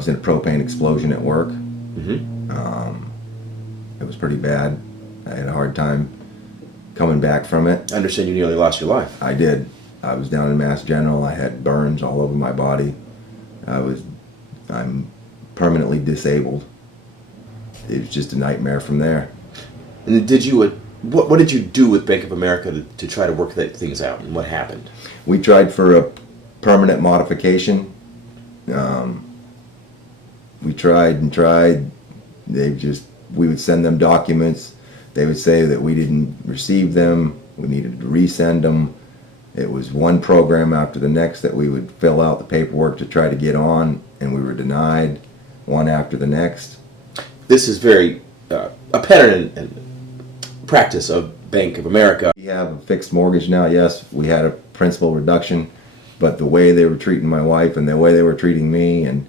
was in a propane explosion at work. Mm-hmm. It was pretty bad. I had a hard time coming back from it. I understand you nearly lost your life. I did. I was down in Mass General. I had burns all over my body. I'm permanently disabled. It was just a nightmare from there. And did you, what did you do with Bank of America to try to work things out, and what happened? We tried for a permanent modification. We tried and tried. We would send them documents. They would say that we didn't receive them. We needed to resend them. It was one program after the next that we would fill out the paperwork to try to get on, and we were denied one after the next. This is very a pattern and practice of Bank of America. We have a fixed mortgage now, yes. We had a principal reduction, but the way they were treating my wife and the way they were treating me and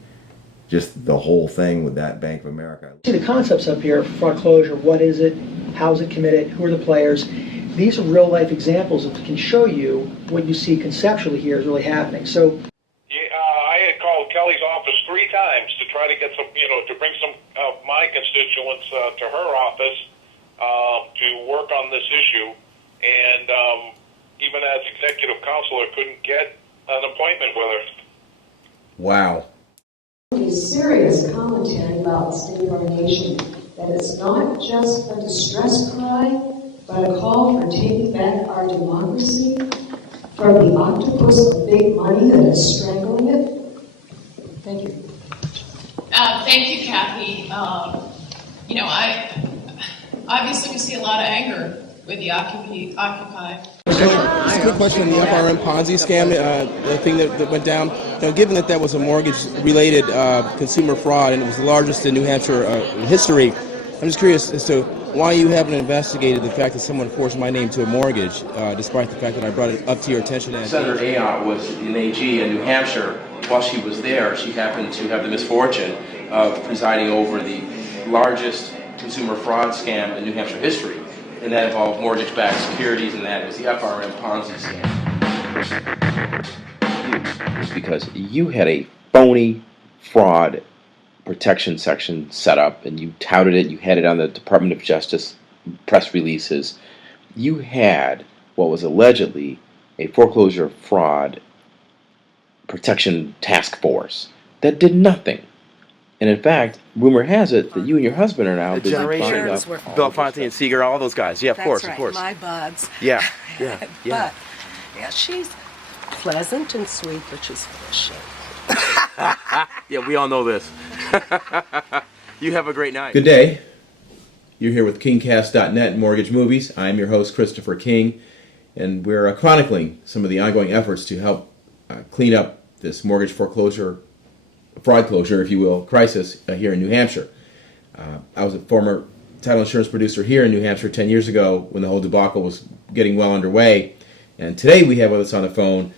just the whole thing with that Bank of America. See the concepts up here, foreclosure, what is it, how is it committed, who are the players. These are real life examples that can show you what you see conceptually here is really happening. So I had called Kelly's office 3 times to try to get some, to bring some of my constituents to her office to work on this issue. And even as executive councilor, couldn't get an appointment with her. Wow. A serious commentary about the state of our nation, that it's not just a distress cry, but a call for taking back our democracy from the octopus of big money that is strangling it. Thank you. Thank you, Kathy. Obviously we see a lot of anger with the Occupy. Just a quick question on the FRM Ponzi scam, the thing that went down. Given that was a mortgage-related consumer fraud and it was the largest in New Hampshire in history, I'm just curious as to why you haven't investigated the fact that someone forced my name to a mortgage, despite the fact that I brought it up to your attention. Senator Ayotte was an AG in New Hampshire. While she was there, she happened to have the misfortune of presiding over the largest consumer fraud scam in New Hampshire history. And that involved mortgage-backed securities, and that was the FRM Ponzi scam. Because you had a phony fraud protection section set up, and you touted it, you had it on the Department of Justice press releases. You had what was allegedly a foreclosure fraud protection task force that did nothing. And in fact, rumor has it that you and your husband are now busy buying up Bellefonte and Seeger, all those guys. Yeah, of course. My buds. Yeah. But, yeah, she's pleasant and sweet, but she's full of shit. Yeah, we all know this. You have a great night. Good day. You're here with KingCast.net Mortgage Movies. I'm your host, Christopher King, and we're chronicling some of the ongoing efforts to help clean up this mortgage foreclosure, fraud closure, if you will, crisis here in New Hampshire. I was a former title insurance producer here in New Hampshire 10 years ago when the whole debacle was getting well underway. And today we have with us on the phone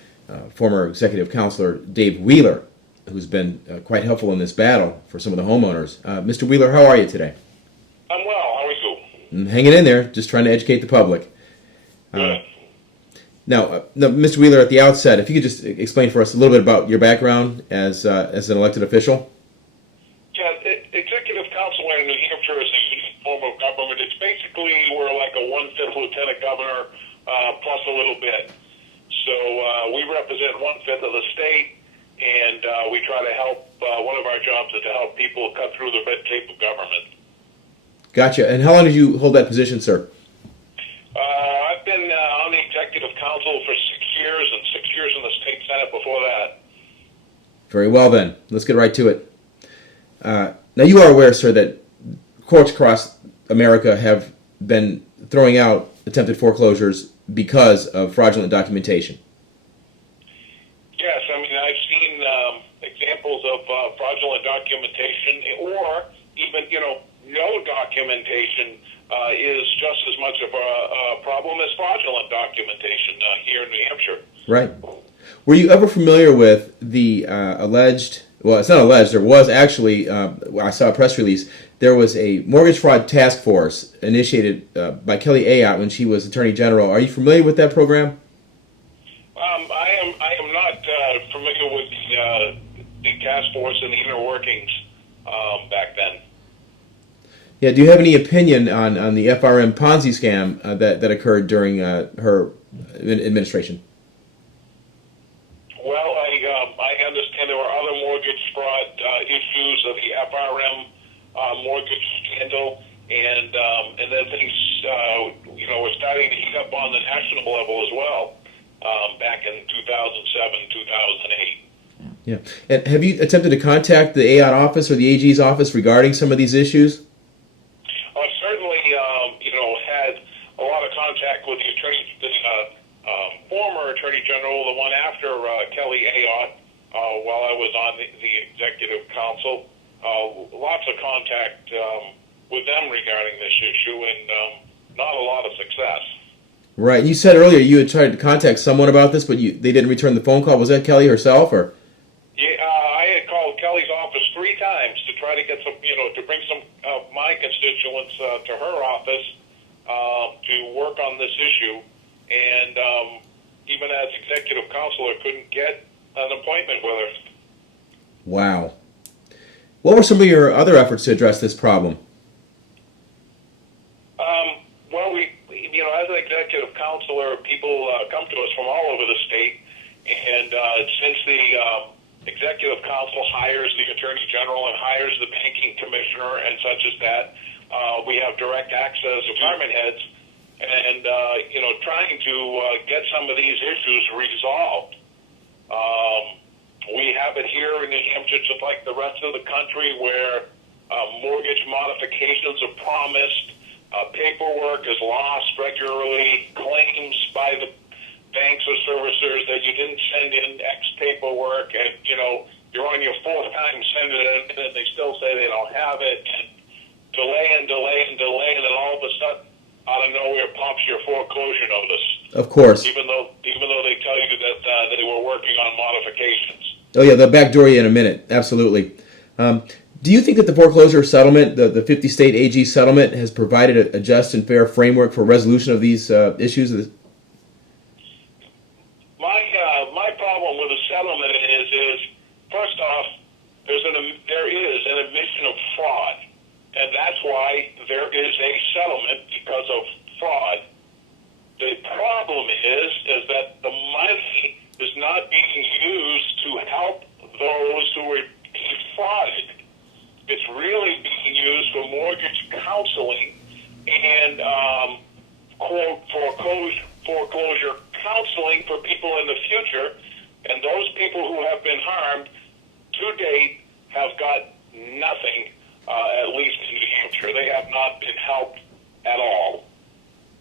former executive councilor Dave Wheeler, who's been quite helpful in this battle for some of the homeowners. Mr. Wheeler, how are you today? I'm well. How are you? I'm hanging in there, just trying to educate the public. Now, Mr. Wheeler, at the outset, if you could just explain for us a little bit about your background as an elected official. Yeah, executive councilor in New Hampshire is a unique form of government. It's basically we're like a 1/5 lieutenant governor plus a little bit. So we represent 1/5 of the state, and we try to help. One of our jobs is to help people cut through the red tape of government. Gotcha. And how long did you hold that position, sir? I've been on the executive council for 6 years, and 6 years in the state senate before that. Very well, then. Let's get right to it. Now, you are aware, sir, that courts across America have been throwing out attempted foreclosures because of fraudulent documentation. Yes, I mean, I've seen examples of fraudulent documentation, or even, no documentation is just as much of a problem as fraudulent documentation here in New Hampshire. Right. Were you ever familiar with the alleged, well, it's not alleged, there was actually, I saw a press release, there was a mortgage fraud task force initiated by Kelly Ayotte when she was Attorney General. Are you familiar with that program? I am not familiar with the task force and the inner workings back then. Yeah. Do you have any opinion on the FRM Ponzi scam that occurred during her administration? Well, I understand there were other mortgage fraud issues of the FRM mortgage scandal, and then things were starting to heat up on the national level as well back in 2007, 2008. Yeah. And have you attempted to contact the Ayotte office or the AG's office regarding some of these issues? Certainly, had a lot of contact with the former Attorney General, the one after Kelly Ayotte, while I was on the Executive Council. Lots of contact with them regarding this issue, and not a lot of success. Right. You said earlier you had tried to contact someone about this, but they didn't return the phone call. Was that Kelly herself, or? Yeah, I had called Kelly's office 3 times to try to get some, to bring some of my constituents to her office to work on this issue, and even as executive counselor, couldn't get an appointment with her. Wow. What were some of your other efforts to address this problem? Well, we, as an executive counselor, people come to us from all over the state, and since the executive council hires the attorney general and hires the banking commissioner and such as that, we have direct access to department heads, and trying to get some of these issues resolved. We have it here in New Hampshire, just like the rest of the country, where mortgage modifications are promised, paperwork is lost regularly, claims by the banks or servicers that you didn't send in X paperwork, and you're on your 4th time sending it in, and they still say they don't have it, and delay and delay and delay, and then all of a sudden, out of nowhere, pops your foreclosure notice. Of course. Even though they tell you that they were working on modifications. Oh yeah, they'll backdoor you in a minute. Absolutely. Do you think that the foreclosure settlement, the 50-state AG settlement, has provided a just and fair framework for resolution of these issues? My problem with the settlement is first off, there is an admission of fraud, and that's why there is a settlement, because of fraud. The problem is that the money is not being used to help those who were defrauded. It's really being used for mortgage counseling and quote foreclosure counseling for people in the future, and those people who have been harmed to date have got nothing, at least in New Hampshire. They have not been helped at all.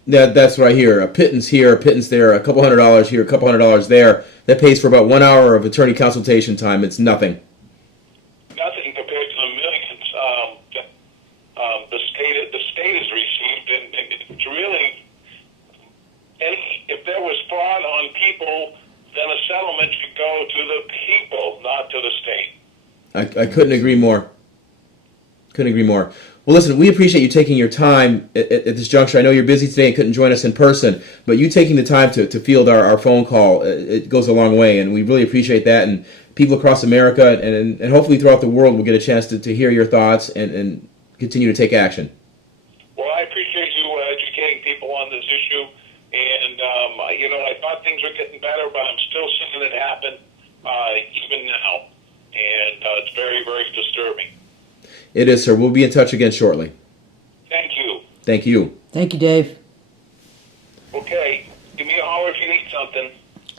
That's what I hear. A pittance here, a pittance there, a couple $100 here, a couple $100 there. That pays for about 1 hour of attorney consultation time. It's nothing. Nothing compared to the millions that the state has received, and it's really, if there was fraud on people, then a settlement should go to the people, not to the state. I couldn't agree more. Couldn't agree more. Well, listen, we appreciate you taking your time at this juncture. I know you're busy today and couldn't join us in person, but you taking the time to field our phone call, it goes a long way, and we really appreciate that. And people across America and hopefully throughout the world will get a chance to hear your thoughts and continue to take action. Well, I appreciate you educating people on this issue, and I thought things were getting better, but I'm still seeing it happen even now, and it's very, very disturbing. It is, sir. We'll be in touch again shortly. Thank you. Thank you. Thank you, Dave. Okay. Give me a holler if you need something.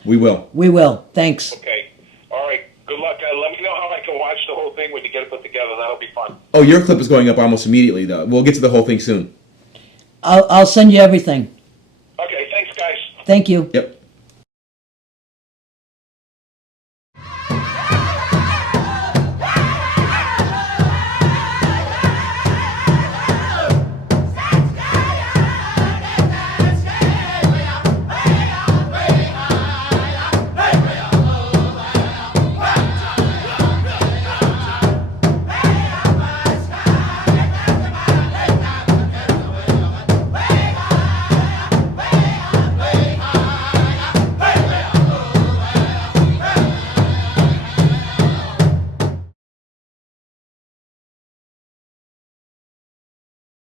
We will. We will. Thanks. Okay. All right. Good luck. Let me know how I can watch the whole thing when you get it put together. That'll be fun. Oh, your clip is going up almost immediately, though. We'll get to the whole thing soon. I'll send you everything. Okay. Thanks, guys. Thank you. Yep.